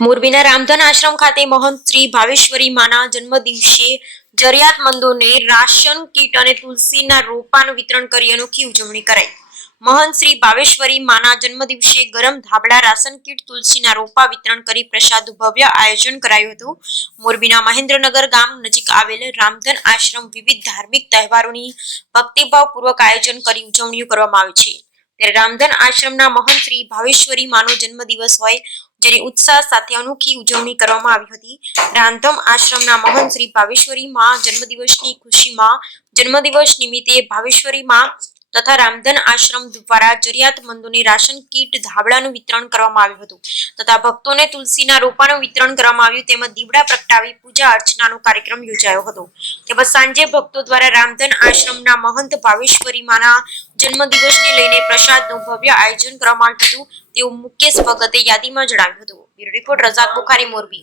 મોરબીના રામધન આશ્રમ ખાતે મહંત શ્રી ભાવેશ્વરી માના જન્મ દિવસે જરૂરિયાતમંદોને રાશન કીટ અને તુલસીના રોપાનું વિતરણ કરી અનોખી ઉજવણી કરાઈ. મહંત શ્રી ભાવેશ્વરી માના જન્મ દિવસે ગરમ ધાબળા રાશન કીટ, તુલસીના રોપા વિતરણ કરી પ્રસાદ ભવ્ય આયોજન કરાયું હતું. મોરબીના મહેન્દ્રનગર ગામ નજીક આવેલ રામધન આશ્રમ વિવિધ ધાર્મિક તહેવારોની ભક્તિભાવપૂર્વક આયોજન કરી ઉજવણીઓ કરવામાં આવી છે. ત્યારે રામધન આશ્રમના મહંત શ્રી ભાવેશ્વરી માનો જન્મદિવસ હોય, જેની ઉત્સાહ સાથે અનોખી ઉજવણી કરવામાં આવી હતી. રામધમ આશ્રમના મહંત શ્રી ભાવેશ્વરી માં જન્મદિવસની ખુશીમાં, જન્મદિવસ નિમિત્તે ભાવેશ્વરી માં તથા રામધન આશ્રમ દ્વારા જરૂરિયાતમંદોને રાશન કીટ, ધાબળાનું વિતરણ કરવામાં આવ્યું હતું. તથા ભક્તોને તુલસીના રોપાનું વિતરણ કરવામાં આવ્યું. તેમજ દીવડા પ્રગટાવી પૂજા અર્ચનાનો કાર્યક્રમ યોજાયો હતો. તેમજ સાંજે ભક્તો દ્વારા રામધન આશ્રમના મહંત ભાવેશ્વરી માના જન્મદિવસને લઈને પ્રસાદનું ભવ્ય આયોજન કરવામાં આવ્યું હતું. તેવું મુકેશ ભગતે યાદીમાં જણાવ્યું હતું. Bureau report Razak Bukhari Morbi.